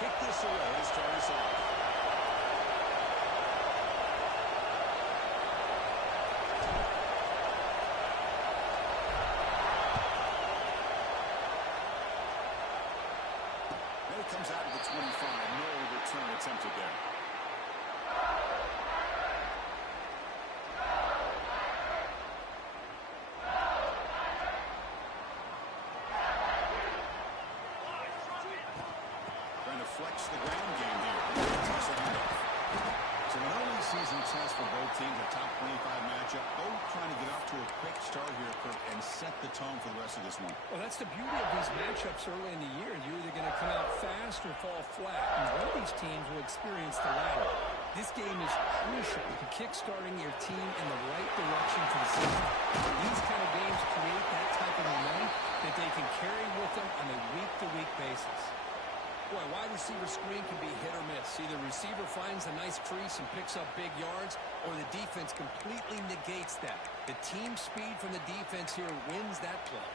kick this away to start us off. And it comes out of the 25. No return attempted there. Flex the ground game here. So an early season test for both teams, a top 25 matchup. Both trying to get off to a quick start here, Kirk, and set the tone for the rest of this one. Well, that's the beauty of these matchups early in the year. You're either going to come out fast or fall flat. And one of these teams will experience the latter. This game is crucial to kick-starting your team in the right direction for the season. These kind of games create that type of momentum that they can carry with them on a week-to-week basis. Boy, wide receiver screen can be hit or miss. Either receiver finds a nice crease and picks up big yards, or the defense completely negates that. The team speed from the defense here wins that play.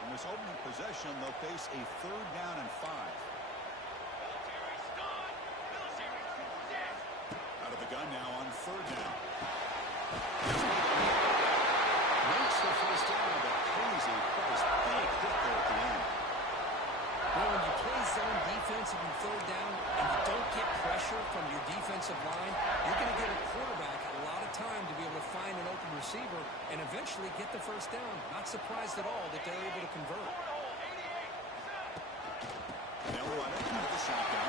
In this opening possession, they'll face a 3rd down and 5. Out of the gun now on 3rd down. Makes the first down with a crazy price. Big hit there at the end. Well, when you play zone defense in 3rd down and you don't get pressure from your defensive line, you're going to give a quarterback a lot of time to be able to find an open receiver and eventually get the first down. Not surprised at all that they're able to convert. They'll run it into the shotgun.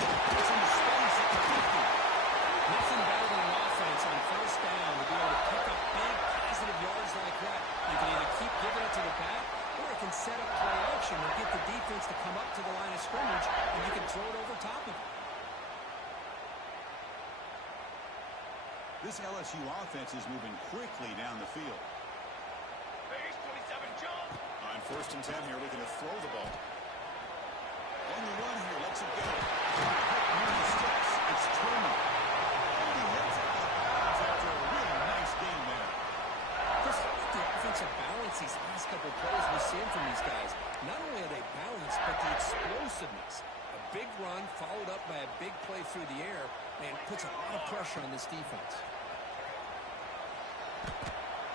It's in the space at the 50. Nothing better than an offense on 1st down to be able to pick up big positive yards like that. You can either keep giving it to the back, or it can set up play action and get the defense to come up to the line of scrimmage, and you can throw it over top of it. This LSU offense is moving quickly down the field. Base 27 jump. On 1st and 10 here, we're going to throw the ball. On the run here, lets it go. It's Turner. And he heads out of bounds after a really nice game there. Just look at the offensive balance these last couple plays we're seeing from these guys. Not only are they balanced, but the explosiveness. A big run followed up by a big play through the air, and puts a lot of pressure on this defense.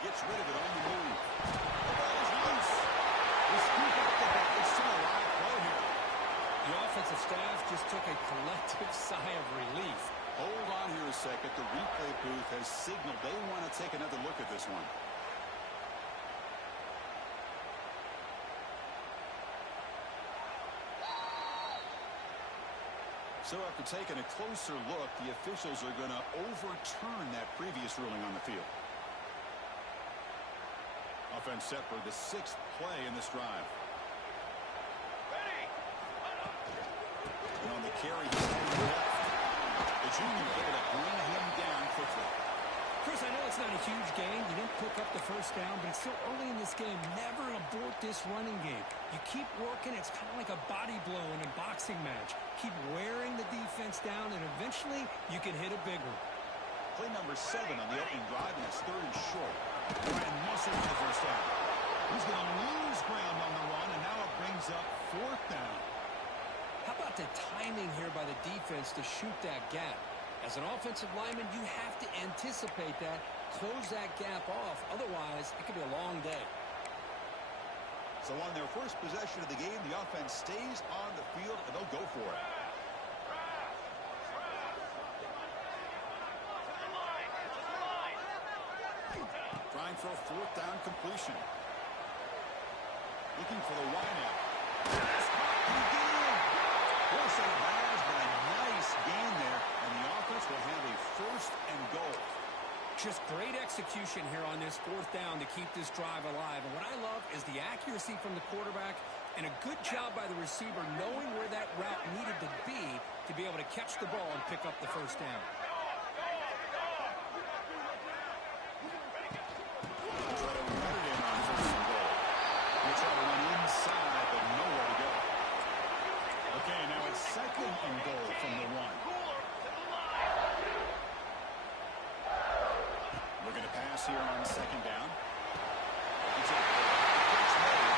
Gets rid of it on the move. The ball is loose. They scoop up the ball. It's still a live play here. The offensive staff just took a collective sigh of relief. Hold on here a second. The replay booth has signaled they want to take another look at this one. So after taking a closer look, the officials are going to overturn that previous ruling on the field. Offense set for the 6th play in this drive. And on the carry, he's heading left. The junior able to bring him down quickly. Chris, I know it's not a huge gain. You didn't pick up the 1st down, but it's still early in this game. Never abort this running game. You keep working. It's kind of like a body blow in a boxing match. Keep wearing the defense down, and eventually you can hit a big one. Play number 7 on the opening drive, and it's 3rd and short. Ryan Musser for the first down. He's going to lose ground on the run, and now it brings up 4th down. How about the timing here by the defense to shoot that gap? As an offensive lineman, you have to anticipate that, close that gap off. Otherwise, it could be a long day. So on their first possession of the game, the offense stays on the field, and they'll go for it. Trying for a 4th down completion. Looking for the wideout. That's caught again. Force out of bounds, but a nice gain there, and the offense will have a 1st and goal. Just great execution here on this 4th down to keep this drive alive. And what I love is the accuracy from the quarterback and a good job by the receiver knowing where that route needed to be able to catch the ball and pick up the 1st down. Okay, now it's 2nd and goal from the 1. We're going to pass here on 2nd down. It's a pitch made.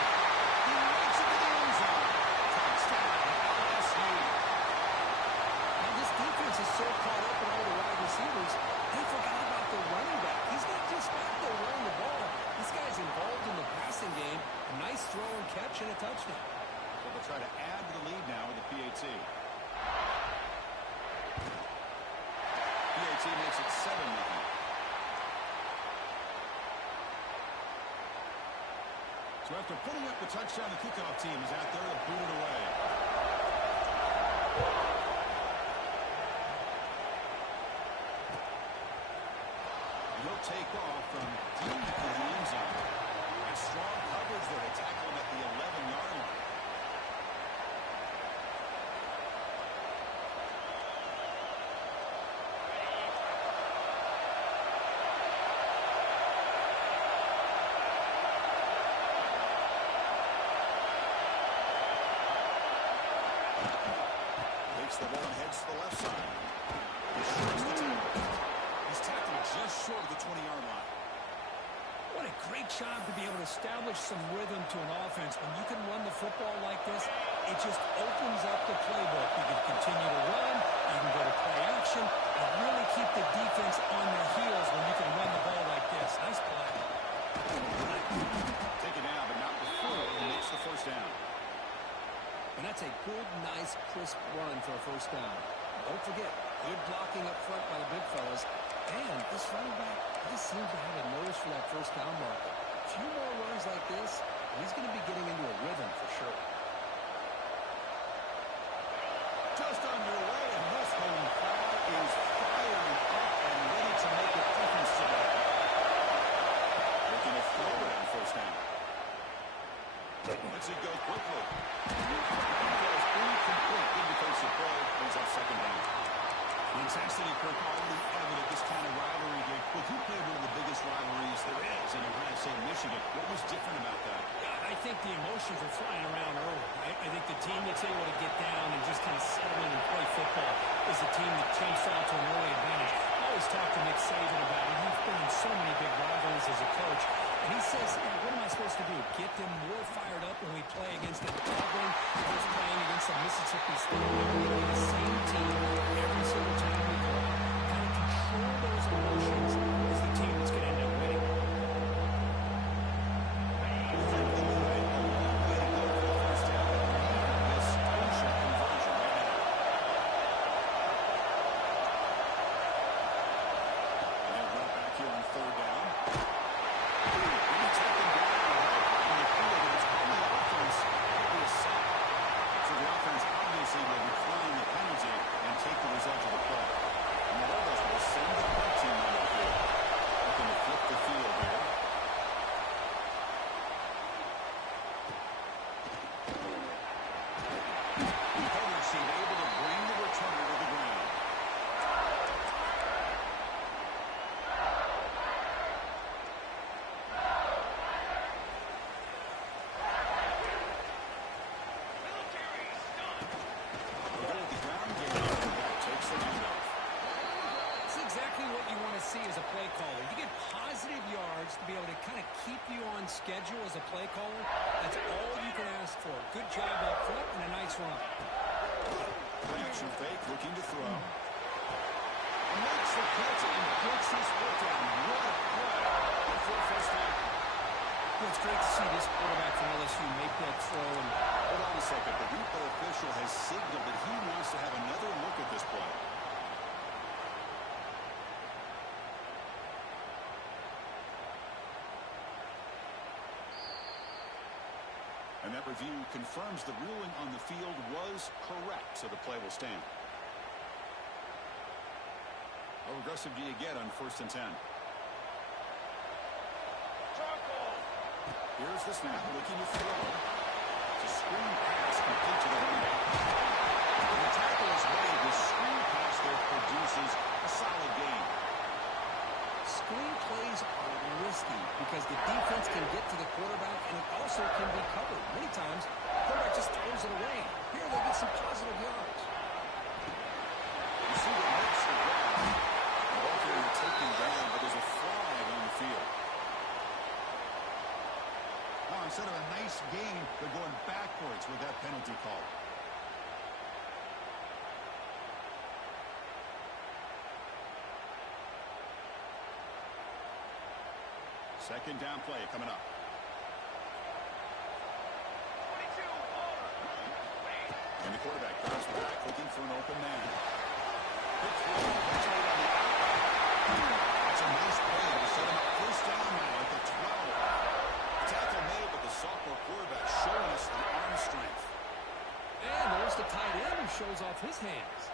He makes it to the end zone. Touchdown, LSU. catch and a touchdown. So they'll try to add to the lead now with the PAT. PAT makes it 7-0. So after putting up the touchdown, the kickoff team is out there to boot it away. He'll take off from deep in the end zone. And strong coverage there to tackle him at the 11-yard line. Takes the ball and heads to the left side. He shirks the tackle. He's tackled just short of the 20-yard line. What a great job to be able to establish some rhythm to an offense. When you can run the football like this, it just opens up the playbook. You can continue to run, you can go to play action, and really keep the defense on their heels when you can run the ball like this. Nice play. Take it down, but not before he makes the first down. And that's a good, nice, crisp run for a first down. Don't forget, good blocking up front by the big fellas. And this running back, he just seems to have a nose for that first down marker. A few more runs like this, and he's going to be getting into a rhythm for sure. Just underway, and this home crowd is fired up and ready to make a difference today. Looking to throw it on first down. Let's it go quickly. Goes incomplete. Good defensive play. Brings up second down. The intensity, Kirk, already evident this kind of rivalry here. Look, you played one of the biggest rivalries there is in Ohio State, Michigan. What was different about that? I think the emotions are flying around early. I think the team that's able to get down and just kind of settle in and play football is the team that jumps out to an early advantage. I always talk to Nick Saban about it. He's been in so many big rivalries as a coach. And he says, what am I supposed to do? Get them more fired up when we play against the Auburn, who's playing against the Mississippi State. We're going to be the same team every single time we go out. Kind of control those emotions is the team that's going to end up winning. Schedule as a play caller, that's all you can ask for. Good job up front and a nice run. Action fake, looking to throw. Makes the catch and gets his foot down. What a play. For a first down. Well, it's great to see this quarterback from LSU make that throw. And hold on a second. The replay official has signaled that he wants to have another look at this play. And that review confirms the ruling on the field was correct, so the play will stand. How aggressive do you get on 1st and 10? Here's the snap, looking to throw. It's a screen pass complete to the running back. When the tackle is made, the screen pass there produces a solid gain. Screen plays are risky because the defense can get to the quarterback and it also can be covered. Many times, the quarterback just throws it away. Here they get some positive yards. You see what hits the ground. Walker taking down, but there's a flag on the field. Now, instead of a nice game, they're going backwards with that penalty call. Second down play coming up. the quarterback drops back, looking for an open man. Quick throw, eventually on the outlet. That's a nice play. They set him up first down now at the 12. Tackle made, but the sophomore quarterback showing us the arm strength. And there's the tight end who shows off his hands.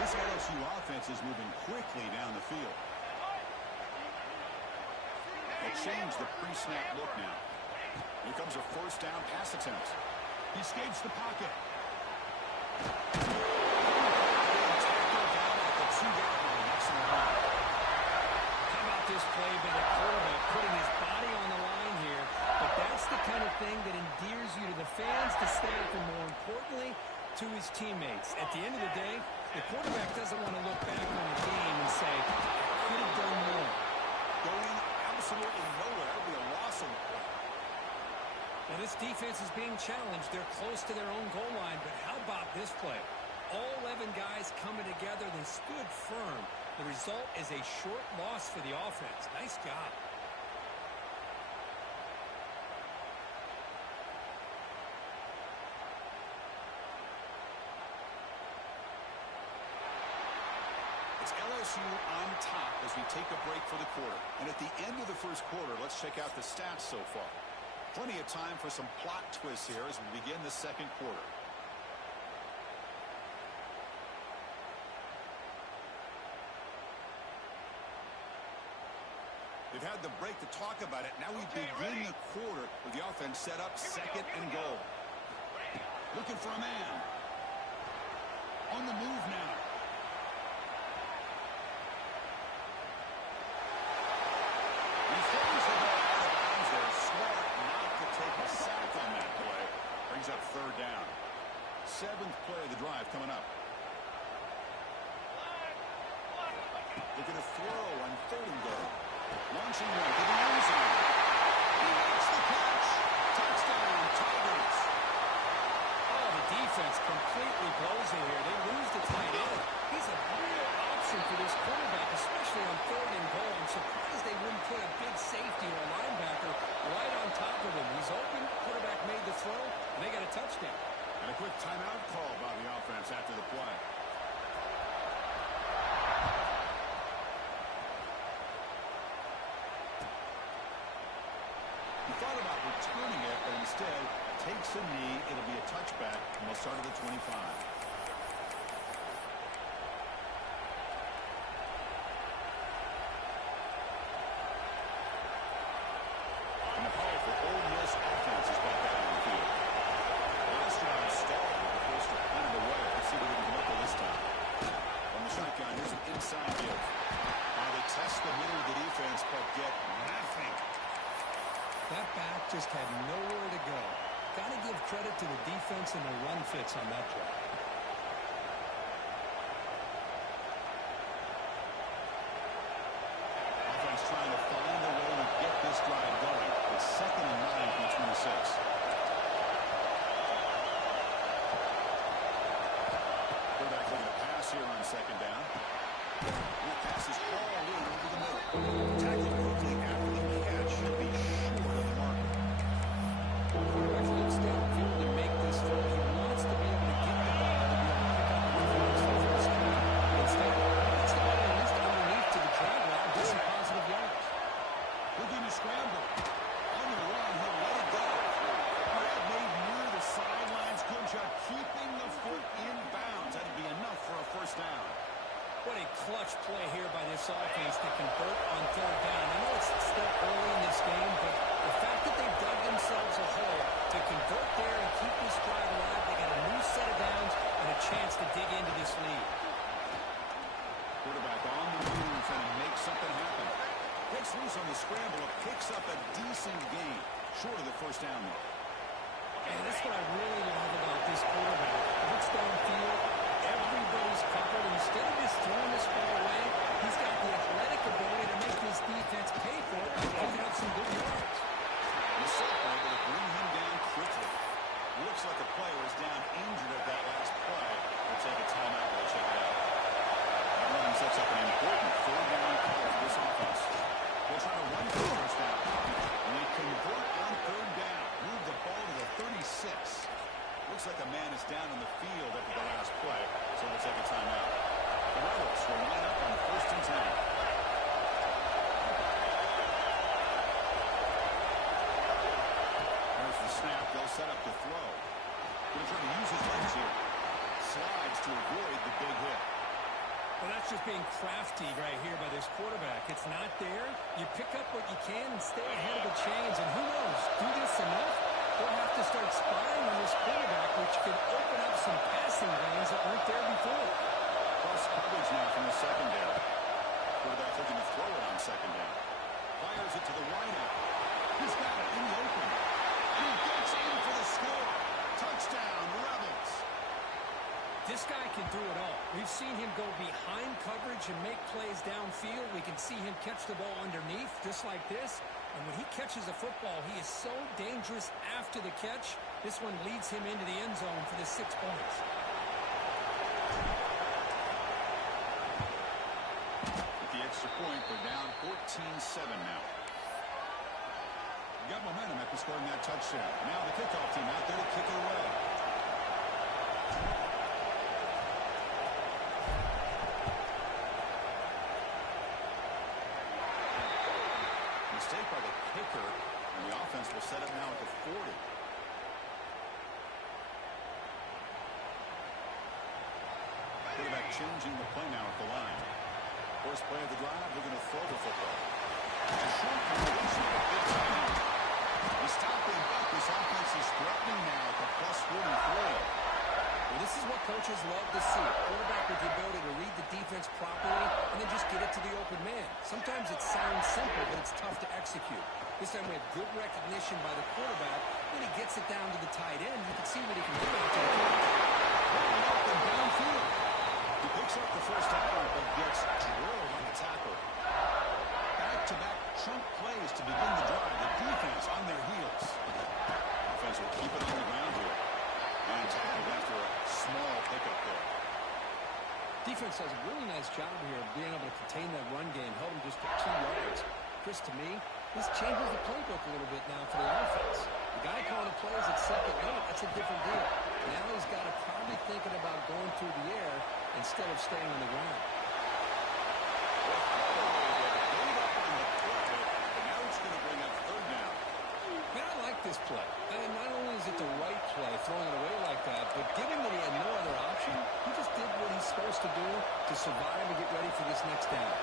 This LSU offense is moving quickly down the field. They change the pre-snap look now. Here comes a first down pass attempt. He escapes the pocket. Tackle down at the 2-yard line. Excellent line. How about this play by the quarterback putting his body on the line here? But that's the kind of thing that endears you to the fans, the staff, and more importantly, to his teammates. At the end of the day, the quarterback doesn't want to look back on the game and say, I could have done more. Going absolutely nowhere. That would be a loss on the play. Well, this defense is being challenged. They're close to their own goal line, but how about this play? All 11 guys coming together. They stood firm. The result is a short loss for the offense. Nice job. It's LSU on top as we take a break for the quarter. And at the end of the first quarter, let's check out the stats so far. Plenty of time for some plot twists here as we begin the second quarter. They've had the break to talk about it. Now we begin the quarter with the offense set up second and goal. Looking for a man. On the move now. He throws the ball out of bounds there. Smart not to take a sack on that play. Brings up third down. Seventh play of the drive coming up. Looking to throw on third and goal. Launching one to the end zone. He makes the catch. Touchdown, Tigers. Oh, the defense completely blows it here. They lose the tight end. He's a real option for this quarterback, especially on third and goal. I'm surprised they wouldn't put a big safety or a linebacker right on top of him. He's open. Quarterback made the throw, and they got a touchdown. And a quick timeout call by the offense after the play. He thought about returning it, but instead takes a knee. It'll be a touchback, and they'll start at the 25. And a powerful Ole Miss offense is back out on the field. The last drive stalled with the first punt of the way. Let's see what we can come up with this time. On the shotgun, here's an inside give. They test the middle of the defense, but get nothing. That back just had nowhere to go. Got to give credit to the defense and the run fits on that play. Offense trying to find a way to get this drive going. It's 2nd and 9 from the 26. Quarterback looking to pass here on second down. And the pass is hauled in over the middle. Tackled quickly after the catch. Should be short of the marker. Quarterback looks downfield to make this throw. He wants to be able to get the ball to be able to pick up the first down. Instead, it's the ball at least underneath to the drag route and get some positive yards. Looking to scramble. On the run, he'll let it go. Grab made near the sidelines. Good job keeping the foot in bounds. That'd be enough for a first down. What a clutch play here by this offense to convert on third down. I know it's still early in this game, but the fact that they dug themselves a hole to convert there and keep this drive alive, they got a new set of downs and a chance to dig into this lead. Quarterback on the move and make something happen. Breaks loose on the scramble. Picks up a decent gain. Short of the first down, though. And that's what I really love about this quarterback. Looks downfield. Everybody's covered. Instead of just throwing this ball away, he's got the athletic ability to make this defense pay for it by picking up some good yards. The sophomore able to bring him down quickly. Looks like a player is down injured at that last play. We'll take a timeout. We'll check it out. That run sets up an important third down call for this offense. They'll try to run for the first down. And they convert on third down. Move the ball to the 36. Looks Looks like a man is down in the field after the last play, so we'll take a timeout. The Rebels will line up on 1st and 10. There's the snap. They'll set up the throw. Going to try to use his legs here. Slides to avoid the big hit. Well, that's just being crafty right here by this quarterback. It's not there. You pick up what you can and stay ahead of the chains. And who knows, do this enough, they'll have to start spying on this quarterback, which could open up some passing lanes that weren't there before. Plus coverage now from the secondary. Quarterback looking to throw it on 2nd down. Fires it to the right out. He's got it in the open. And he gets in for the score. Touchdown, Rebels. This guy can do it all. We've seen him go behind coverage and make plays downfield. We can see him catch the ball underneath, just like this. And when he catches the football, he is so dangerous after the catch. This one leads him into the end zone for the 6 points. With the extra point, they're down 14-7 now. Got momentum after scoring that touchdown. Now the kickoff team out there to kick it away. Mistake by the kicker, and the offense will set up now at the 40. Quarterback changing the play now at the line. First play of the drive, they're going to throw the football. It's a short completion, a big time. They stop him back. This offense is threatening now at the +43. Well, this is what coaches love to see. A quarterback with the ability to read the defense properly and then just get it to the open man. Sometimes it sounds simple, but it's tough to execute. This time we have good recognition by the quarterback. When he gets it down to the tight end, you can see what he can do after the catch. Up and downfield. He picks up the first down, but gets drilled on the tackle. Back-to-back chunk plays to begin the drive. The defense on their heels. Offense will keep it on the ground here. And tackled after a small pickup there. Defense does a really nice job here of being able to contain that run game, held him just to 2 yards. Chris, to me, this changes the playbook a little bit now for the offense. The guy calling the plays at 2nd and 8, that's a different deal. Now he's got to probably thinking about going through the air instead of staying on the ground. This play. And not only is it the right play, throwing it away like that, but given that he had no other option, he just did what he's supposed to do to survive and get ready for this next down.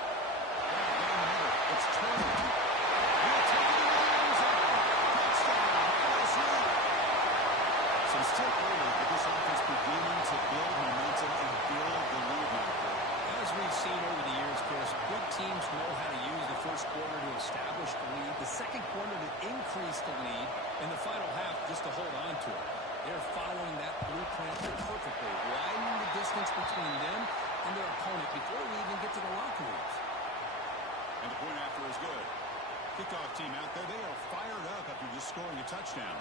It's turned. He'll take it in the end zone. Touchdown, LSU. So still early, but this offense beginning to build momentum and build the lead now. As we've seen over the years, Chris, good teams know how to use the first quarter to establish the lead, the second quarter to increase the lead, and the final half just to hold on to it. They're following that blueprint perfectly, widening the distance between them and their opponent before we even get to the locker rooms. And the point after is good. Kickoff team out there, they are fired up after just scoring a touchdown.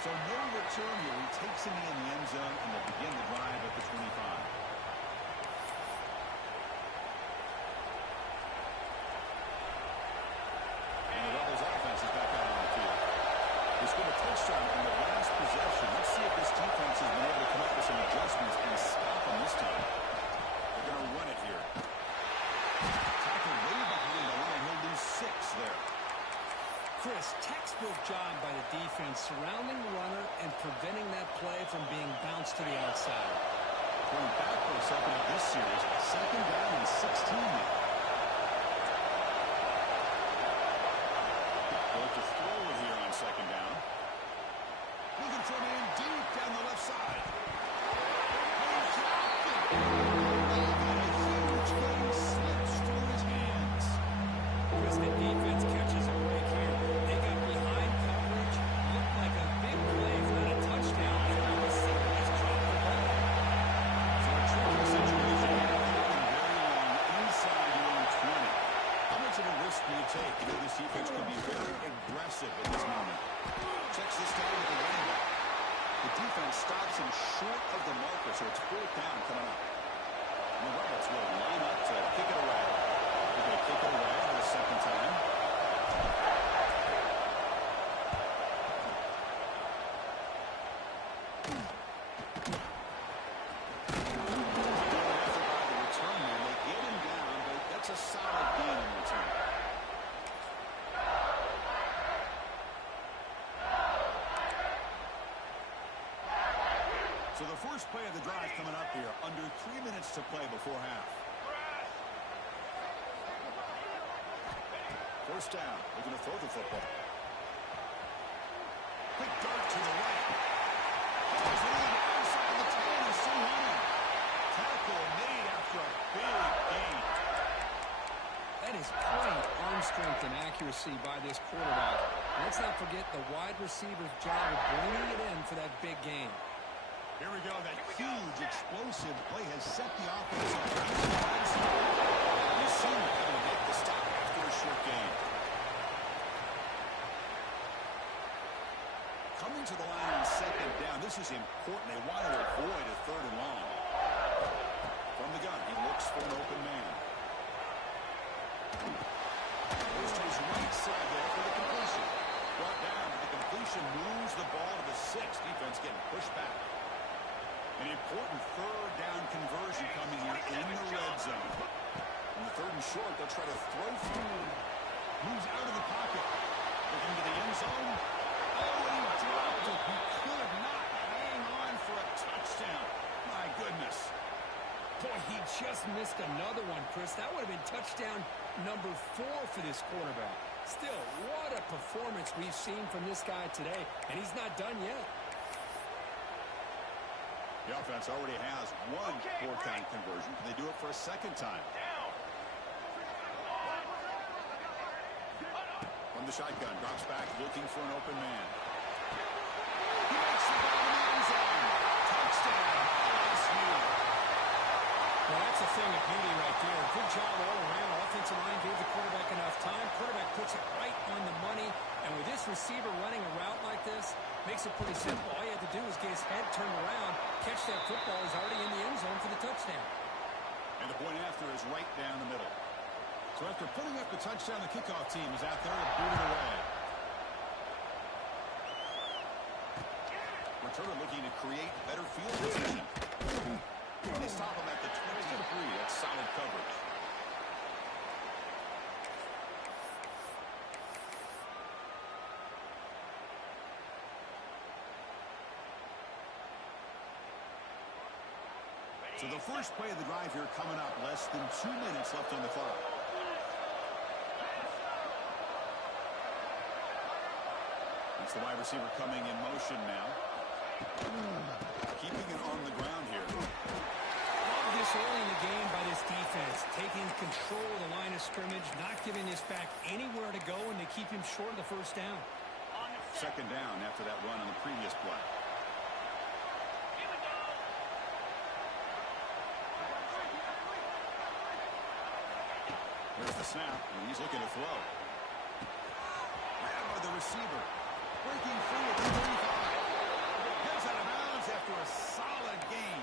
So no return here. He takes him in the end zone, and they'll begin the drive at the 25. And the Rebels offense is back out on the field. They scored a touchdown in the last possession. Let's see if this defense has been able to come up with some adjustments and stop them this time. They're going to run it here. Tackle way behind the line. He'll lose 6 there. Chris, textbook job by the defense surrounding the runner and preventing that play from being bounced to the outside. Going back for a second of this series, 2nd down and 16 now. They'll have to throw it here on 2nd down. Looking for a man deep down the left side. And he dropped it. And a huge game slips through his hands. Chris, the defense catches a break here. They got behind coverage, looked like a big play for a touchdown, and the receiver just dropped the ball. So a tricky situation here. Very long inside your own 20. How much of a risk do you take? You know this defense could be very aggressive at this moment. Checks this down with the running back. The defense stops him short of the marker, so it's 4th down coming up. And the Rebels will line up to kick it away. They're going to kick it away for the 2nd time. So the first play of the drive coming up here. Under 3 minutes to play before half. First down. They're going to throw the football. Quick dart to the right. Pulls it in outside the 10. He's still running. Tackle made after a big gain. That is great arm strength and accuracy by this quarterback. Let's not forget the wide receiver's job of bringing it in for that big gain. Here we go. That huge, explosive play has set the offense up. You see him having to make the stop after a short gain. Coming to the line on second down. This is important. They want to avoid a third and long. From the gun, he looks for an open man. Goes to his right side there for the completion. Brought down. The completion moves the ball to the 6. Defense getting pushed back. An important third down conversion coming here in the red zone. In the third and short, they'll try to throw through. Moves out of the pocket. Looking to the end zone. Oh, and he dropped it. He could not hang on for a touchdown. My goodness. Boy, he just missed another one, Chris. That would have been touchdown number 4 for this quarterback. Still, what a performance we've seen from this guy today, and he's not done yet. The offense already has one fourth-down conversion. Can they do it for a second time? From the shotgun, drops back, looking for an open man. He makes the ball in the end zone. Touchdown, LSU. Well, that's a thing of beauty right there. Good job all around. Offensive line gave the quarterback enough time. Quarterback puts it right on the money. And with this receiver running a route like this, makes it pretty simple. All you have to do is get his head turned around, catch that football. He's already in the end zone for the touchdown. And the point after is right down the middle. So after putting up the touchdown, the kickoff team is out there to boot it away. Returner looking to create better field position. They stop him at the 23. That's solid coverage. So the first play of the drive here coming up. Less than 2 minutes left on the clock. It's the wide receiver coming in motion now. Keeping it on the ground here. Love this early in the game by this defense. Taking control of the line of scrimmage, not giving this back anywhere to go, and they keep him short of the first down. Second down after that run on the previous play. There's the snap, and he's looking to throw. Grabbed by the receiver. Breaking free at the 35. Gets out of bounds after a solid gain.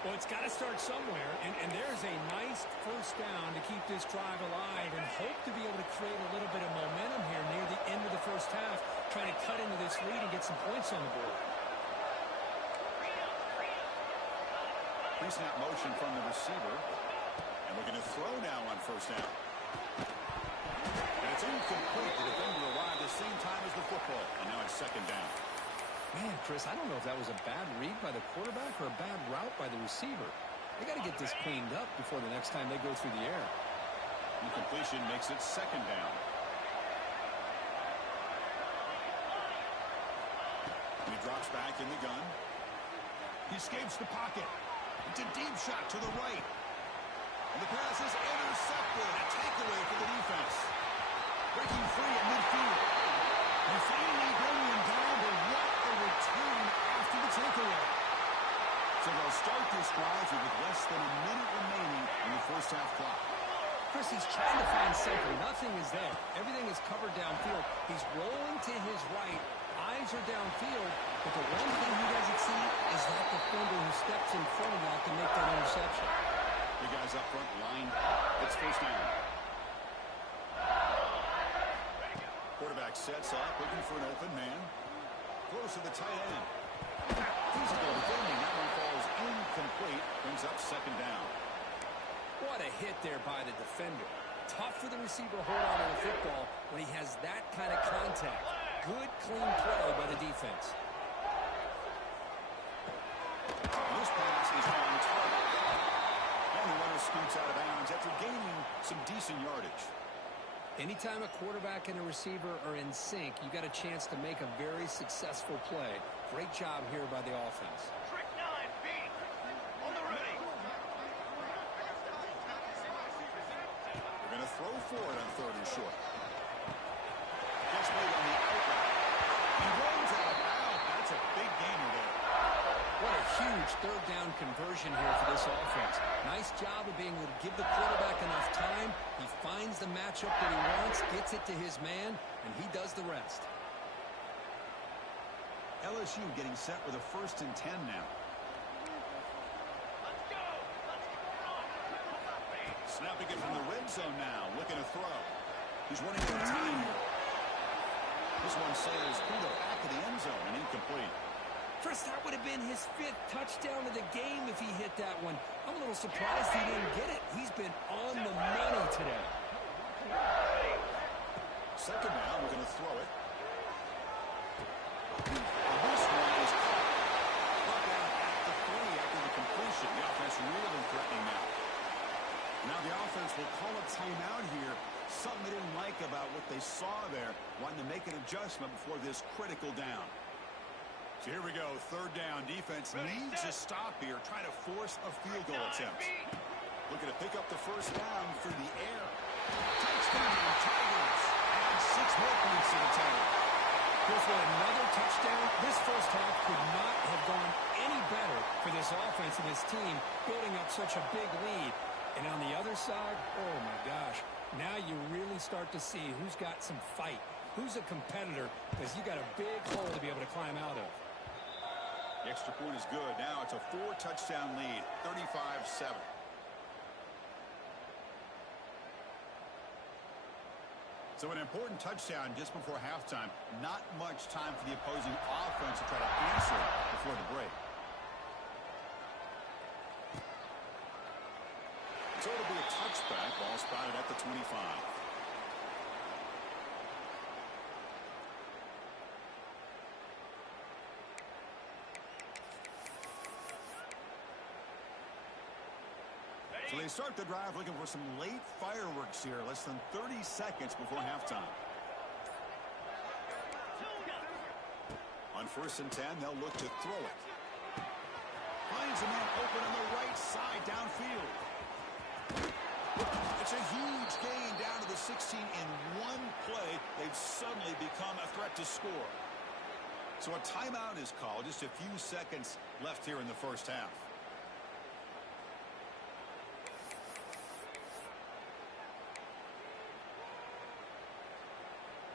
Well, it's got to start somewhere, and there's a nice first down to keep this drive alive and hope to be able to create a little bit of momentum here near the end of the first half, trying to cut into this lead and get some points on the board. Pre-snap motion from the receiver. And we're going to throw now on first down. And it's incomplete. The defender arrived at the same time as the football. And now it's second down. Man, Chris, I don't know if that was a bad read by the quarterback or a bad route by the receiver. They got to get this cleaned up before the next time they go through the air. Incompletion makes it second down. And he drops back in the gun. He escapes the pocket. It's a deep shot to the right. And the pass is intercepted. A takeaway for the defense. Breaking free at midfield. And finally bringing him down, but what a return after the takeaway. So they'll start this drive with less than a minute remaining in the first half clock. Chris, he's trying to find something. Nothing is there. Everything is covered downfield. He's rolling to his right. Eyes are downfield. But the one thing he doesn't see is that defender who steps in front of that to make that interception. The guys up front lined. It's first down. Quarterback sets up, looking for an open man. Throws to the tight end. Physical defending. That one falls incomplete. Brings up second down. What a hit there by the defender. Tough for the receiver to hold on to the football when he has that kind of contact. Good, clean play by the defense. some decent yardage. Anytime a quarterback and a receiver are in sync, you got a chance to make a very successful play. Great job here by the offense. Trick 9, B. On the ready. They're going to throw for it on 3rd and short. Gets made on the outlet. He runs out. That's a big gainer there. What a huge 3rd down conversion here for this offense. Nice job of being able to give the quarterback enough time. He finds the matchup that he wants, gets it to his man, and he does the rest. LSU getting set with a 1st and 10 now. Let's go. Snapping it from the red zone now. Looking to throw. He's running out of time here. This one sails through the back of the end zone and incomplete. Chris, that would have been his 5th touchdown of the game if he hit that one. I'm a little surprised he didn't get it. He's been on the money today. 2nd down, we're going to throw it. And this one is caught. Brought down at the 3 after the completion. The offense really threatening now. Now the offense will call a timeout here. Something they didn't like about what they saw there. Wanting to make an adjustment before this critical down. So here we go, 3rd down. Defense needs a stop here, trying to force a field goal attempt. Looking to pick up the 1st down through the air. Touchdown, Tigers. And 6 more points to the total. Chris, with another touchdown, this first half could not have gone any better for this offense and this team, building up such a big lead. And on the other side, oh my gosh, now you really start to see who's got some fight, who's a competitor, because you got a big hole to be able to climb out of. The extra point is good. Now it's a 4-touchdown lead, 35-7. So an important touchdown just before halftime. Not much time for the opposing offense to try to answer before the break. So it'll be a touchback. Ball spotted at the 25. So they start the drive looking for some late fireworks here. Less than 30 seconds before halftime. On 1st and 10, they'll look to throw it. Finds a man open on the right side downfield. It's a huge gain down to the 16 in one play. They've suddenly become a threat to score. So a timeout is called. Just a few seconds left here in the first half.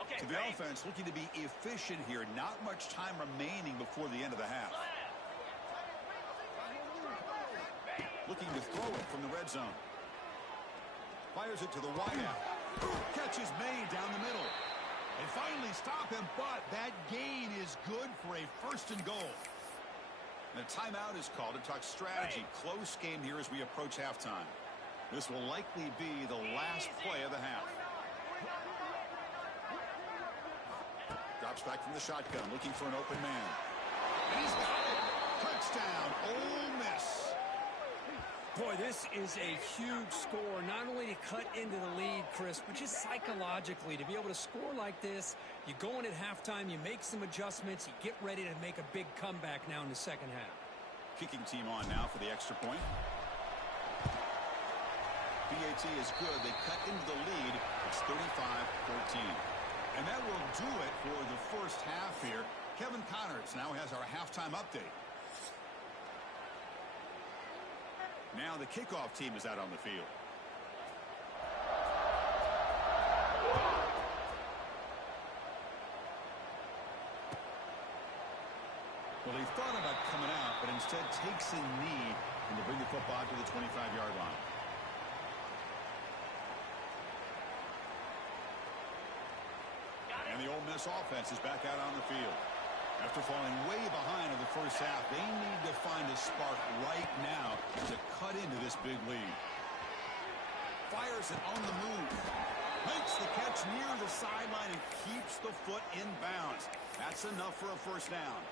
Okay, To the offense, looking to be efficient here. Not much time remaining before the end of the half. Looking to throw it from the red zone. Fires it to the wideout. Catch is made down the middle. They finally stop him, but that gain is good for a 1st and goal. And a timeout is called to talk strategy. Close game here as we approach halftime. This will likely be the last play of the half. Drops back from the shotgun, looking for an open man. And he's got it. Touchdown, Ole Miss. Boy, this is a huge score, not only to cut into the lead, Chris, but just psychologically, to be able to score like this. You go in at halftime, you make some adjustments, you get ready to make a big comeback now in the second half. Kicking team on now for the extra point. PAT is good. They cut into the lead. It's 35-14. And that will do it for the first half here. Kevin Connors now has our halftime update. Now the kickoff team is out on the field. Well, he thought about coming out, but instead takes a knee and to bring the football to the 25-yard line. And the Ole Miss offense is back out on the field. After falling way behind in the first half, they need to find a spark right now to cut into this big lead. Fires it on the move. Makes the catch near the sideline and keeps the foot in bounds. That's enough for a first down.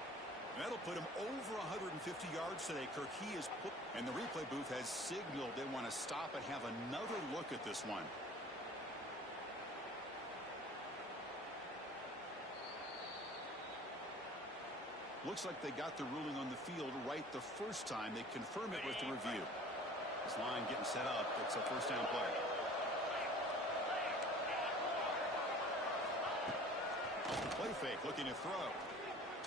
That'll put him over 150 yards today, Kirk. He is put, and the replay booth has signaled they want to stop and have another look at this one. Looks like they got the ruling on the field right the first time. They confirm it with the review. This line getting set up. It's a first down play. Play fake, looking to throw.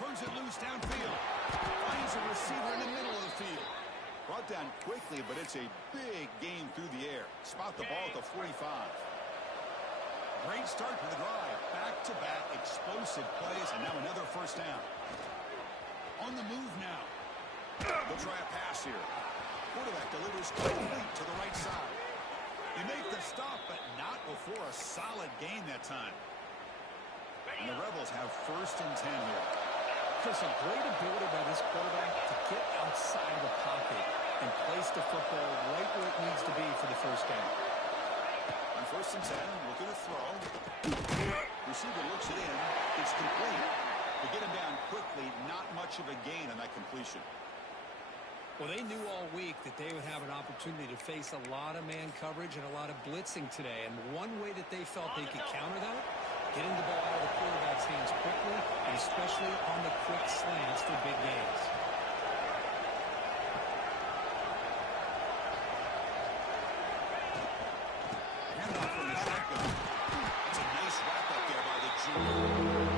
Turns it loose downfield. Finds a receiver in the middle of the field. Brought down quickly, but it's a big game through the air. Spot the ball at the 45. Great start to the drive. Back-to-back explosive plays, and now another first down. On the move now. They'll try a pass here. Quarterback delivers complete to the right side. They make the stop, but not before a solid gain that time. And the Rebels have first and 10 here. Chris, a great ability by this quarterback to get outside the pocket and place the football right where it needs to be for the first down. On first and 10, looking to throw. Receiver looks it in. It's complete. To get him down quickly, not much of a gain on that completion. Well, they knew all week that they would have an opportunity to face a lot of man coverage and a lot of blitzing today. And one way that they felt they could counter that, getting the ball out of the quarterback's hands quickly, and especially on the quick slants for big gains. Handoff from the shotgun. It's a nice wrap-up there by the junior.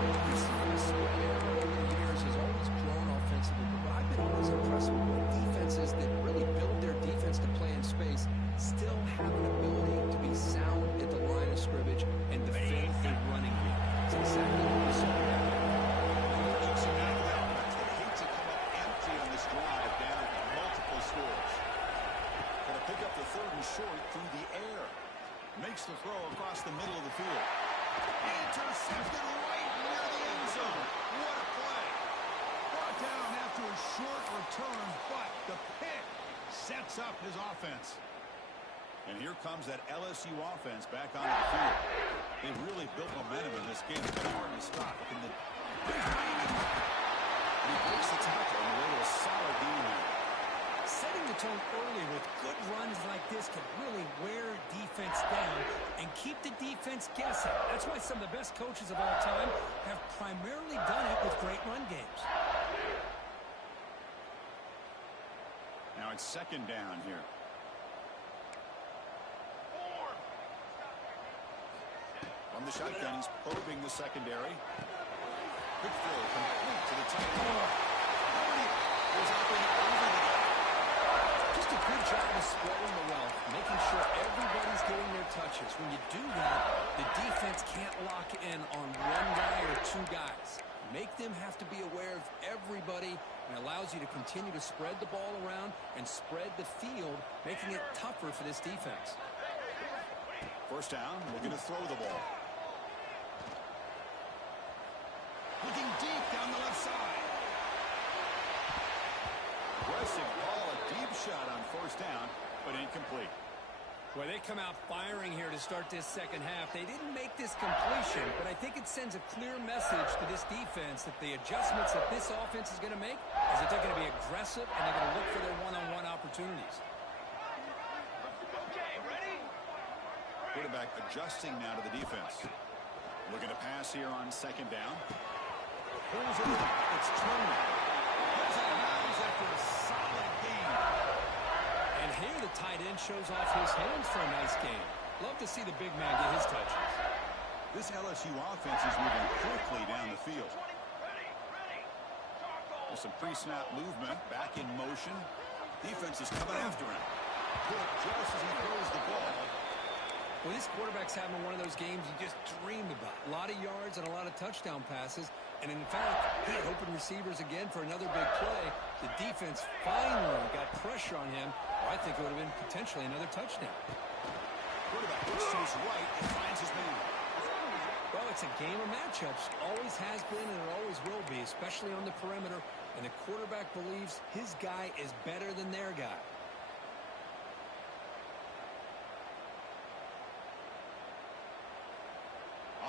Has always grown offensively, but I've been always impressed with defenses that really build their defense to play in space, still have an ability to be sound at the line of scrimmage and defend a running game. It's exactly what we saw here. They hate to come up empty on this drive down multiple scores. Going to pick up the third and short through the air. Makes the throw across the middle of the field. Intercepted right near the end zone. What a play. Brought down after a short return, but the pick sets up his offense. And here comes that LSU offense back onto the field. They've really built momentum in this game. It's been hard to stop. And he breaks the tackle and a little solid game there. Setting the tone early with good runs like this can really wear defense down and keep the defense guessing. That's why some of the best coaches of all time have primarily done it with great run games. Now it's second down here. On the shotgun, he's probing the secondary. Good throw, complete to the tight end. Goes up and over the gap. Just a good job of spreading the wealth, making sure everybody's getting their touches. When you do that, the defense can't lock in on one guy or two guys. Make them have to be aware of everybody, and allows you to continue to spread the ball around and spread the field, making it tougher for this defense. First down, looking to throw the ball. Looking deep down the left side. Aggressive ball, a deep shot on first down, but incomplete. Well, they come out firing here to start this second half. They didn't make this completion, but I think it sends a clear message to this defense that the adjustments that this offense is going to make is that they're going to be aggressive and they're going to look for their one-on-one opportunities. Okay, ready? Quarterback adjusting now to the defense. Looking to pass here on second down. Pulls it in. It's Turner. Goes out of bounds after a solid game. And here the tight end shows off his hands for a nice game. Love to see the big man get his touches. This LSU offense is moving quickly down the field. Ready, ready. There's some pre-snap movement. Back in motion. Defense is coming after him. Good just as he throws the ball. Well, this quarterback's having one of those games you just dreamed about. A lot of yards and a lot of touchdown passes. And in fact, he had open receivers again for another big play. The defense finally got pressure on him. Or I think it would have been potentially another touchdown. Quarterback looks to his right and finds his man. Well, it's a game of matchups. Always has been and it always will be, especially on the perimeter. And the quarterback believes his guy is better than their guy.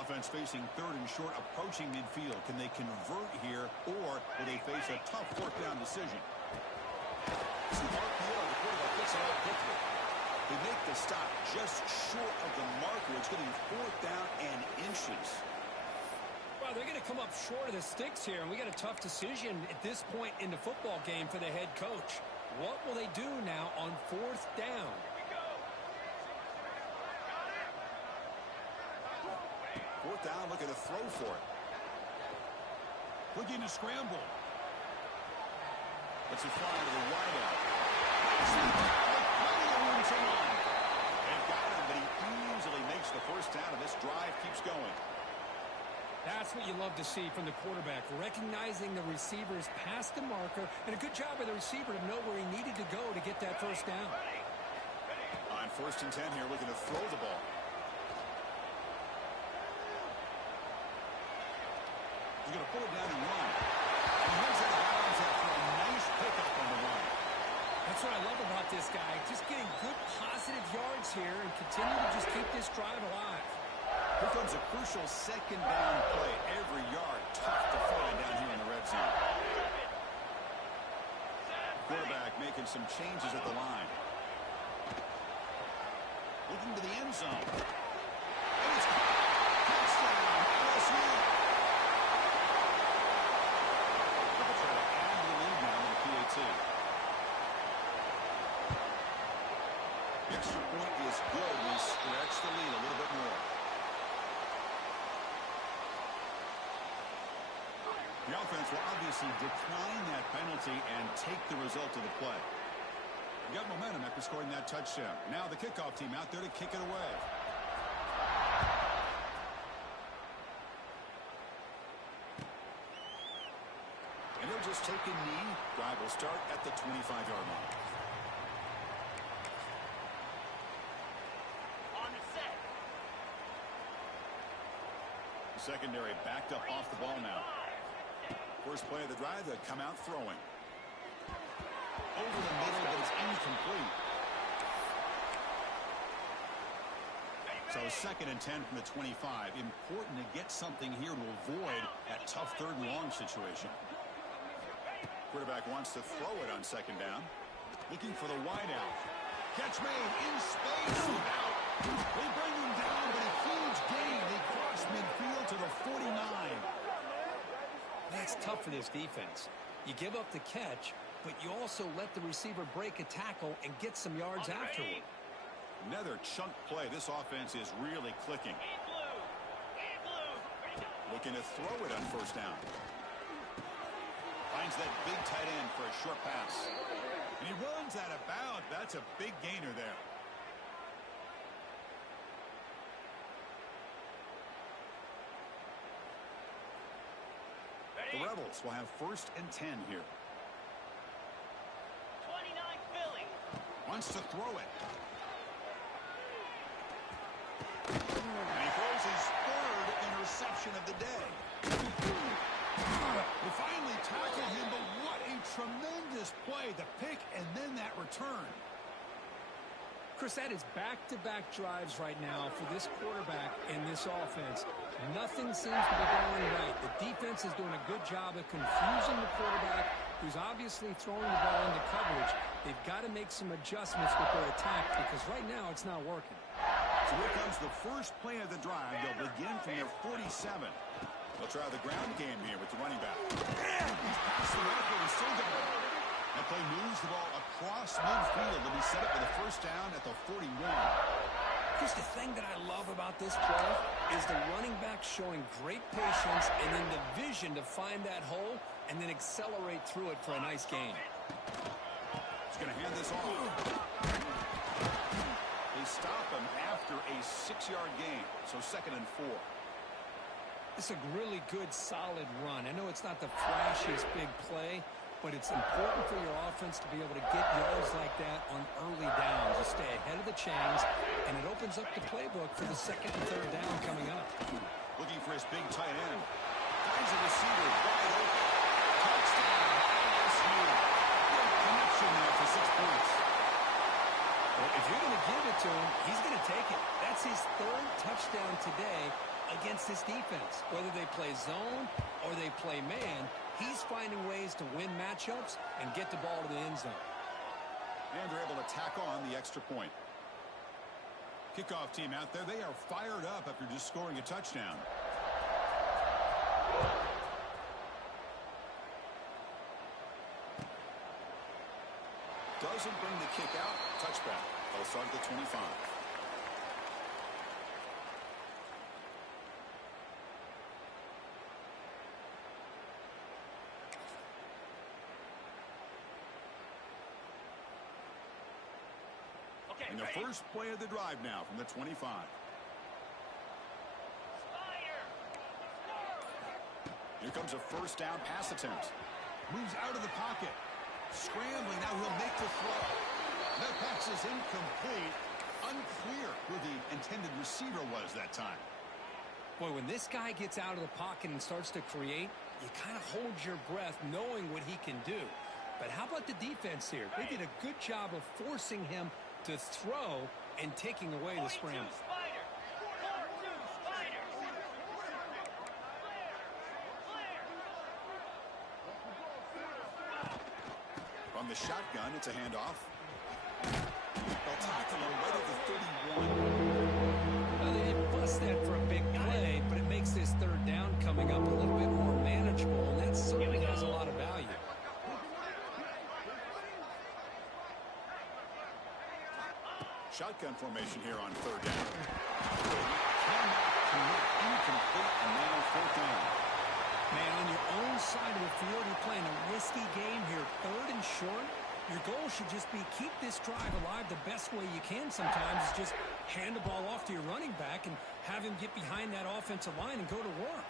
Offense facing third and short, approaching midfield. Can they convert here, or will they face a tough fourth down decision? It's the RPO. The quarterback gets it out quickly. They make the stop just short of the marker. It's getting fourth down and inches. Well, they're going to come up short of the sticks here, and we got a tough decision at this point in the football game for the head coach. What will they do now on fourth down? Fourth down, looking to throw for it. Looking to scramble. Let's it fly to the wideout. Plenty of room to run. They've got him, but he easily makes the first down, and this drive keeps going. That's what you love to see from the quarterback, recognizing the receiver's past the marker, and a good job by the receiver to know where he needed to go to get that first down. On 1st and 10 here, looking to throw the ball. He's going to pull it down and run. And he runs out of bounds after a nice pickup on the run. That's what I love about this guy. Just getting good positive yards here and continue to just keep this drive alive. Here comes a crucial second down play. Every yard tough to find down here in the red zone. Quarterback making some changes at the line. Looking to the end zone. And it's touchdown, LSU. They'll try to add the lead now in the PAT. The extra point is good. We stretch the lead a little bit more. The offense will obviously decline that penalty and take the result of the play. You got momentum after scoring that touchdown. Now the kickoff team out there to kick it away. And they'll just take a knee. Drive will start at the 25-yard line. On the set. The secondary backed up off the ball now. First play of the drive, they come out throwing. Over the middle, but it's incomplete. So 2nd and 10 from the 25. Important to get something here to avoid that tough third and long situation. Quarterback wants to throw it on 2nd down. Looking for the wideout. Catch made in space. Out. They bring him down, but a huge gain. They cross midfield to the 49. That's tough for this defense. You give up the catch, but you also let the receiver break a tackle and get some yards afterward. Another chunk play. This offense is really clicking. Looking to throw it on 1st down. Finds that big tight end for a short pass. And he runs out of bounds. That's a big gainer there. The Rebels will have 1st and 10 here. 29 Philly. Wants to throw it. And he throws his 3rd interception of the day. They finally tackled him, but what a tremendous play. The pick and then that return. Chris, that is back-to-back drives right now for this quarterback and this offense. Nothing seems to be going right. The defense is doing a good job of confusing the quarterback, who's obviously throwing the ball into coverage. They've got to make some adjustments with their attack because right now it's not working. So here comes the first play of the drive. They'll begin from their 47. They'll try the ground game here with the running back. He's past the record and still got it. That play moves the ball across midfield and he set up for the first down at the 41. Chris, the thing that I love about this play is the running back showing great patience and then the vision to find that hole and then accelerate through it for a nice gain. He's going to hand this off. They stop him after a 6-yard gain, so 2nd and 4. It's a really good, solid run. I know it's not the flashiest big play, but it's important for your offense to be able to get yards like that on early downs. You stay ahead of the chains, and it opens up the playbook for the 2nd and 3rd down coming up. Looking for his big tight end. Finds a receiver wide open. Touchdown, LSU. Good connection there for 6 points. Well, if you're going to give it to him, he's going to take it. That's his 3rd touchdown today, against this defense. Whether they play zone or they play man, he's finding ways to win matchups and get the ball to the end zone. And they're able to tack on the extra point. Kickoff team out there, they are fired up after just scoring a touchdown. Doesn't bring the kick out. Touchback. They'll start at the 25. And the first play of the drive now from the 25. Here comes a first down pass attempt. Moves out of the pocket. Scrambling. Now he'll make the throw. That pass is incomplete. Unclear who the intended receiver was that time. Boy, when this guy gets out of the pocket and starts to create, you kind of hold your breath knowing what he can do. But how about the defense here? They did a good job of forcing him to throw and taking away the scramble. From the shotgun, it's a handoff. They'll tackle him right at the 31. Well, they didn't bust that for a big play, but it makes this third down coming up a little bit more manageable, and that certainly has a lot of value. Shotgun formation here on third down. Incomplete, and now fourth down. Man, on your own side of the field, you're playing a risky game here. Third and short, your goal should just be keep this drive alive the best way you can sometimes is just hand the ball off to your running back and have him get behind that offensive line and go to work.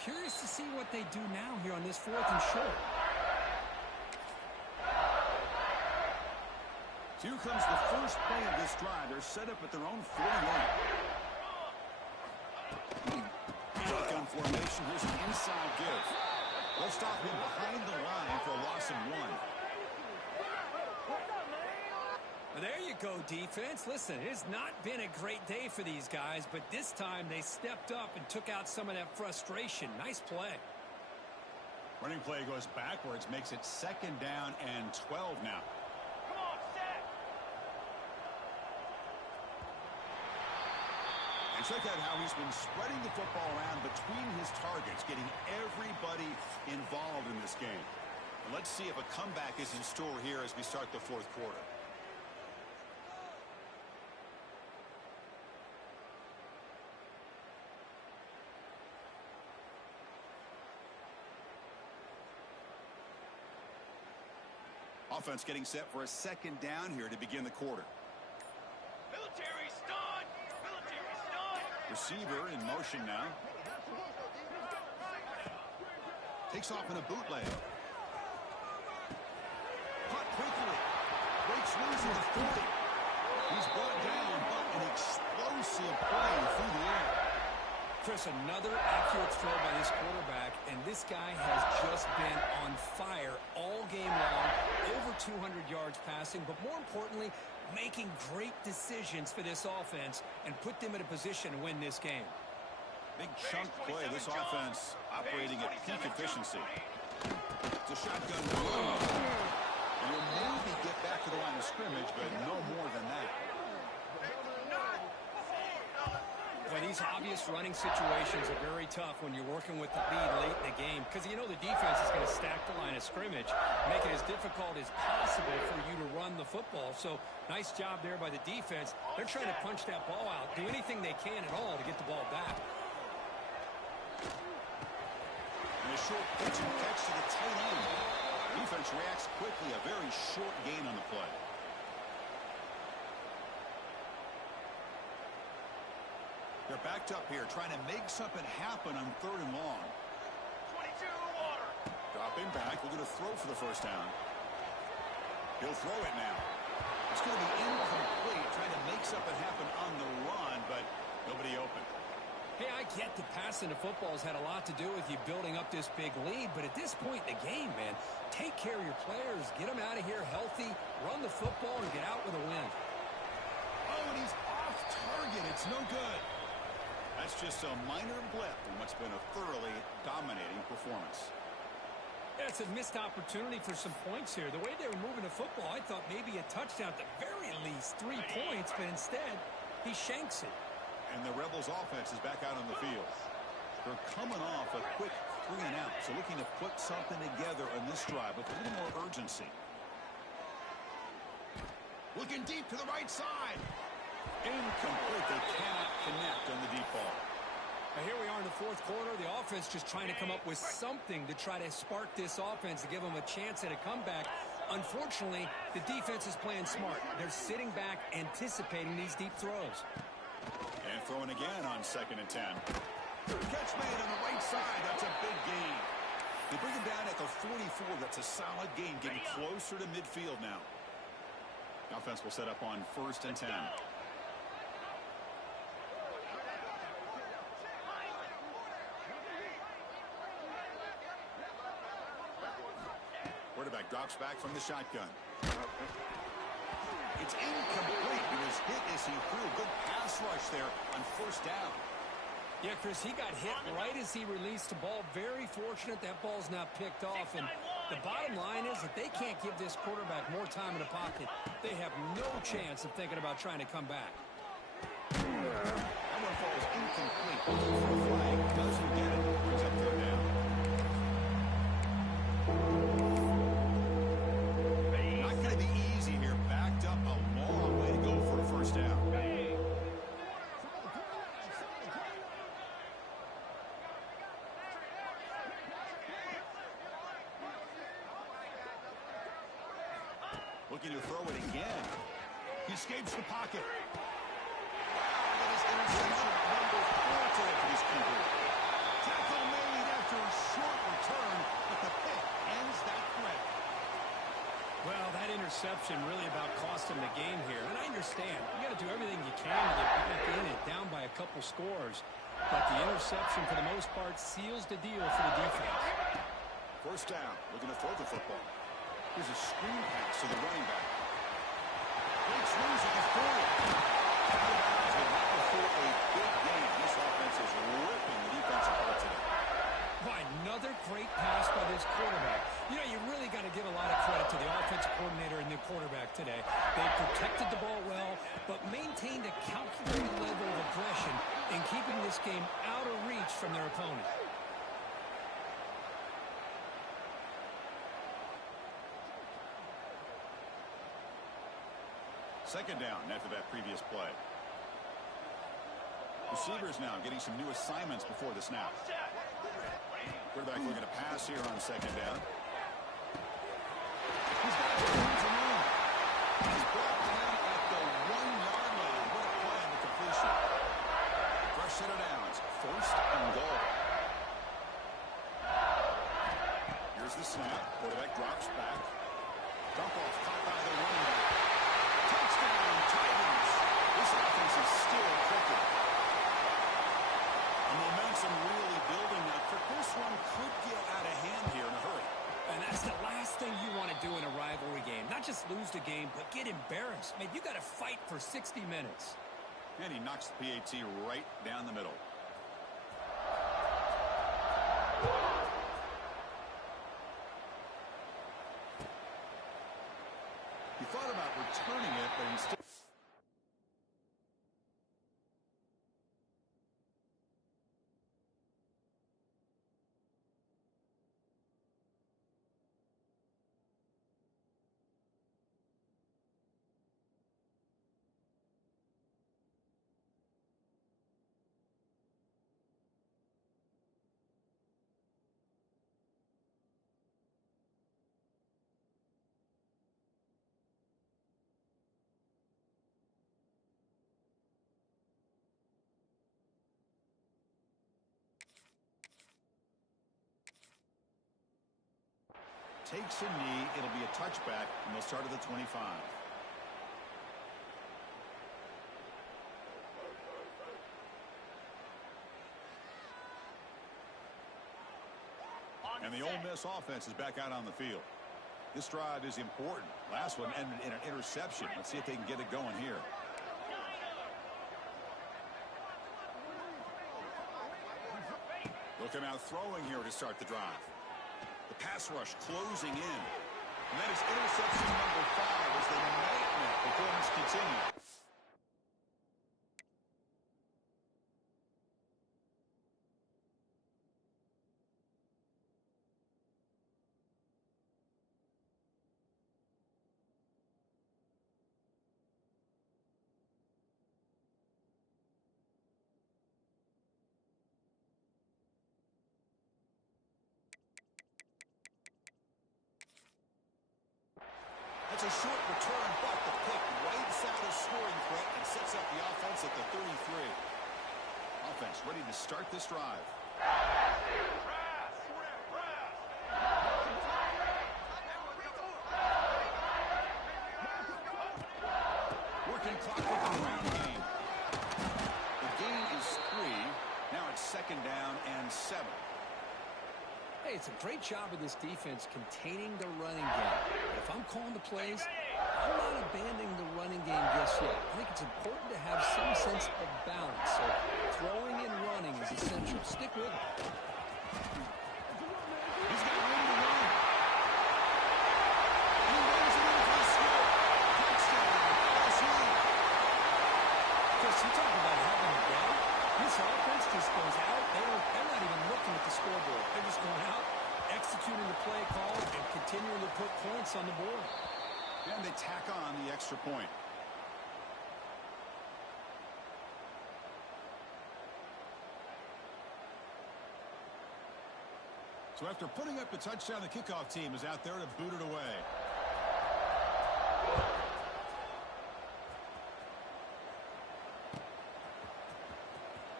Curious to see what they do now here on this fourth and short. Here comes the first play of this drive. They're set up at their own 48. Shotgun formation. Here's an inside give. They'll stop him behind the line for a loss of 1. Well, there you go, defense. Listen, it has not been a great day for these guys, but this time they stepped up and took out some of that frustration. Nice play. Running play goes backwards, makes it second down and 12 now. And check out how he's been spreading the football around between his targets, getting everybody involved in this game. And let's see if a comeback is in store here as we start the fourth quarter. Offense getting set for a second down here to begin the quarter. Military stun! Military stun! Receiver in motion now. Takes off in a bootleg. Caught quickly. Breaks loose at the 40. He's brought down, but an explosive play through the air. Chris, another accurate throw by this quarterback, and this guy has just been on fire all game long, over 200 yards passing, but more importantly, making great decisions for this offense and put them in a position to win this game. Big chunk play. This offense operating at peak efficiency. It's a shotgun move. And he'll maybe get back to the line of scrimmage, but no more than that. Well, these obvious running situations are very tough when you're working with the lead late in the game because you know the defense is going to stack the line of scrimmage, make it as difficult as possible for you to run the football. So nice job there by the defense. They're trying to punch that ball out, do anything they can at all to get the ball back. And a short pitch and catch to the tight end. Defense reacts quickly. A very short gain on the play. They're backed up here, trying to make something happen on third and long. 22 water. Dropping back, looking to throw for the first down. He'll throw it now. It's going to be incomplete, trying to make something happen on the run, but nobody open. Hey, I get that passing the football has had a lot to do with you building up this big lead, but at this point in the game, man, take care of your players, get them out of here healthy, run the football, and get out with a win. Oh, and he's off target. It's no good. That's just a minor blip in what's been a thoroughly dominating performance. Yeah, it's a missed opportunity for some points here. The way they were moving the football, I thought maybe a touchdown at the very least, 3 points, but instead he shanks it. And the Rebels offense is back out on the field. They're coming off a quick 3 and out, so looking to put something together on this drive with a little more urgency. Looking deep to the right side. Incomplete. They cannot connect on the deep ball. Now here we are in the fourth quarter. The offense just trying to come up with something to try to spark this offense to give them a chance at a comeback. Unfortunately, the defense is playing smart. They're sitting back, anticipating these deep throws. And throwing again on 2nd and 10. Catch made on the right side. That's a big gain. They bring him down at the 44. That's a solid gain, getting closer to midfield now. The offense will set up on 1st and 10. Quarterback drops back from the shotgun. It's incomplete. He was hit as he threw a good pass rush there on 1st down. Yeah, Chris, he got hit right as he released the ball. Very fortunate that ball's not picked off. And the bottom line is that they can't give this quarterback more time in the pocket. They have no chance of thinking about trying to come back. That one falls incomplete. Flag doesn't get it. Brings up 3rd down. Not going to be easy here. Backed up a long way to go for a 1st down. Looking to throw it again. He escapes the pocket. Wow, that is interception number 4 for this keeper. Tackle made after a short return, but the pick ends that threat. Well, that interception really about cost him the game here. And I understand. You got to do everything you can to get back in it, down by a couple scores. But the interception, for the most part, seals the deal for the defense. 1st down, looking to throw the football. Here's a screen pass to the running back. Breaks loose at the 40. Out of bounds, but not before a big gain. This offense is ripping the defensive part today. By another great pass by this quarterback. You know, you really got to give a lot of credit to the offensive coordinator and the quarterback today. They protected the ball well, but maintained a calculated level of aggression in keeping this game out of reach from their opponent. Second down after that previous play. Receivers now getting some new assignments before the snap. Quarterback looking to pass here on 2nd down. He's got room. He's brought down at the 1-yard line. What a play on the completion. Fresh set of downs. 1st and goal. Here's the snap. Quarterback drops back. Dump off caught by the running back. Touchdown, Titans. This offense is still clicking. The momentum really building now. This one could get out of hand here in a hurry. And that's the last thing you want to do in a rivalry game. Not just lose the game, but get embarrassed. Man, you got to fight for 60 minutes. And he knocks the PAT right down the middle. He thought about returning it, but instead... takes a knee. It'll be a touchback, and they'll start at the 25. And the Ole Miss offense is back out on the field. This drive is important. Last one ended in an interception. Let's see if they can get it going here. They'll come out throwing here to start the drive. The pass rush closing in. And that is interception number 5 as the nightmare performance continues. That's a short return, but the pick wipes out a scoring threat and sets up the offense at the 33. Offense ready to start this drive. Working clock with the ground game. The gain is 3. Now it's 2nd down and 7. Hey, it's a great job of this defense containing the running game. But if I'm calling the plays, I'm not abandoning the running game just yet. I think it's important to have some sense of balance. So throwing and running is essential. Stick with it. He's got room to run. He runs it in for the score. Touchdown, LSU. Chris, you talk about having a day. This offense just goes out. They're not even looking at the scoreboard. They're just going out, executing the play call, and continuing to put points on the board. And they tack on the extra point. So after putting up the touchdown, the kickoff team is out there to boot it away.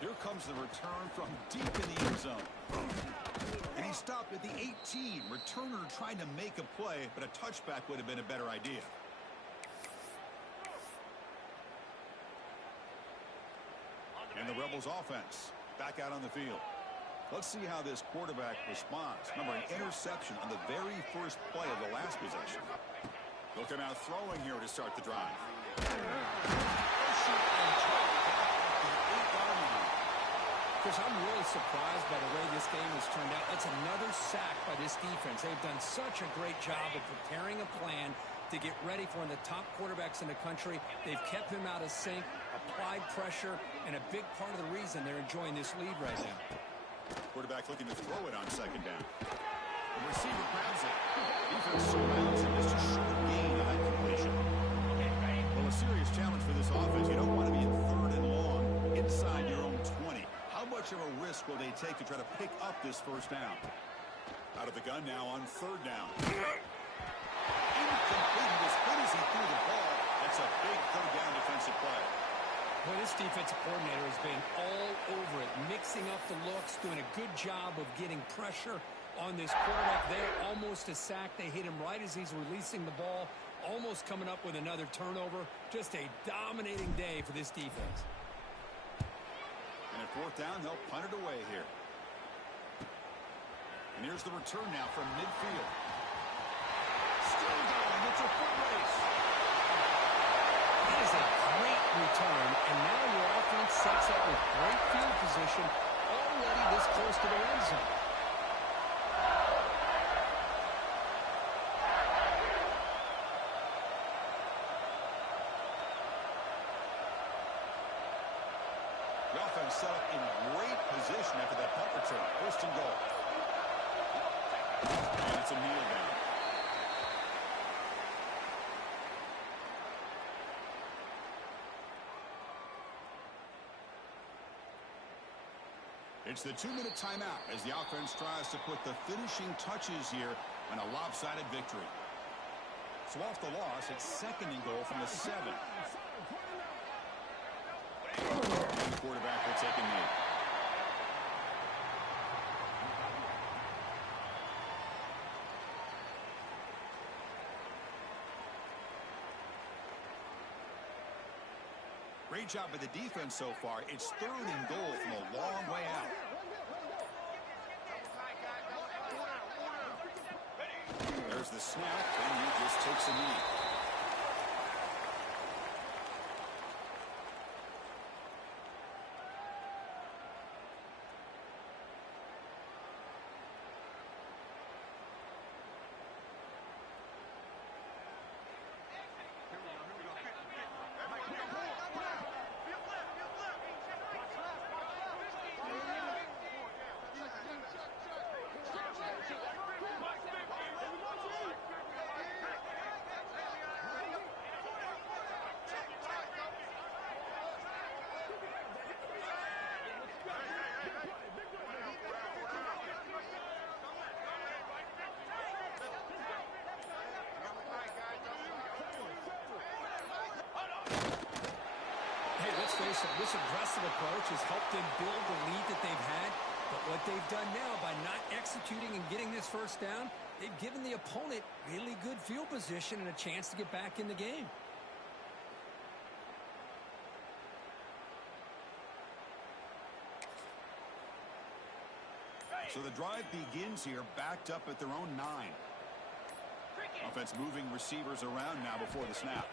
Here comes the return from deep in the end zone. And he stopped at the 18. Returner trying to make a play, but a touchback would have been a better idea. And the Rebels offense back out on the field. Let's see how this quarterback responds. Remember, an interception on the very first play of the last possession. They'll come out throwing here to start the drive. Chris, I'm really surprised by the way this game has turned out. That's another sack by this defense. They've done such a great job of preparing a plan to get ready for one of the top quarterbacks in the country. They've kept him out of sync, applied pressure, and a big part of the reason they're enjoying this lead right now. Quarterback looking to throw it on 2nd down. The receiver grabs it. Defense surrounds him. Just a short gain on that completion. Well, a serious challenge for this offense. You don't want to be in 3rd and long inside your own 20. How much of a risk will they take to try to pick up this 1st down? Out of the gun now on 3rd down. Incomplete. As good as he threw the ball, that's a big 3rd down defensive play. Well, this defensive coordinator has been all over it, mixing up the looks, doing a good job of getting pressure on this quarterback there. Almost a sack. They hit him right as he's releasing the ball, almost coming up with another turnover. Just a dominating day for this defense. And at 4th down, they'll punt it away here. And here's the return now from midfield. Still going. It's a foot race. That is a great return, and now your offense sets up with great field position already this close to the red zone. The offense set up in great position after that punt return. 1st and goal. And it's a kneel down. It's the 2-minute timeout as the offense tries to put the finishing touches here on a lopsided victory. So off the loss, it's 2nd and goal from the 7. And the quarterback will take a knee. Great job by the defense so far. It's 3rd and goal from a long way out. There's the snap, and he just takes a knee. This aggressive approach has helped them build the lead that they've had. But what they've done now by not executing and getting this first down, they've given the opponent really good field position and a chance to get back in the game. So the drive begins here, backed up at their own 9. Offense moving receivers around now before the snap.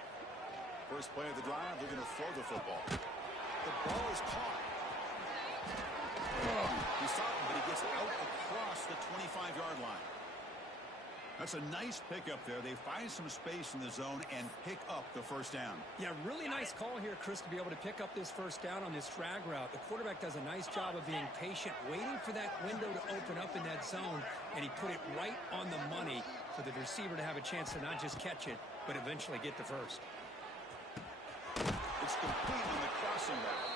First play of the drive, they're going to throw the football. The ball is caught. He saw him, but he gets out across the 25-yard line. That's a nice pickup there. They find some space in the zone and pick up the first down. Yeah, really nice call here, Chris, to be able to pick up this first down on this drag route. The quarterback does a nice job of being patient, waiting for that window to open up in that zone, and he put it right on the money for the receiver to have a chance to not just catch it, but eventually get the first. It's complete on the crossing route.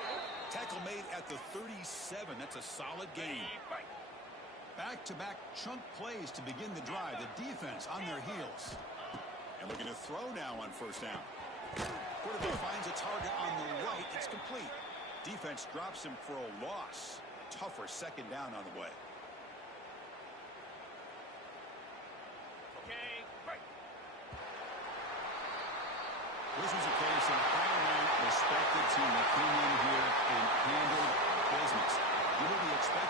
Tackle made at the 37. That's a solid gain. Back-to-back chunk plays to begin the drive. The defense on their heels. And looking to throw now on first down. Quarterback finds a target on the right. It's complete. Defense drops him for a loss. Tougher second down on the way. Okay, right. This was a case of a high-ranked, respected team that came in here and handled business. You will be expected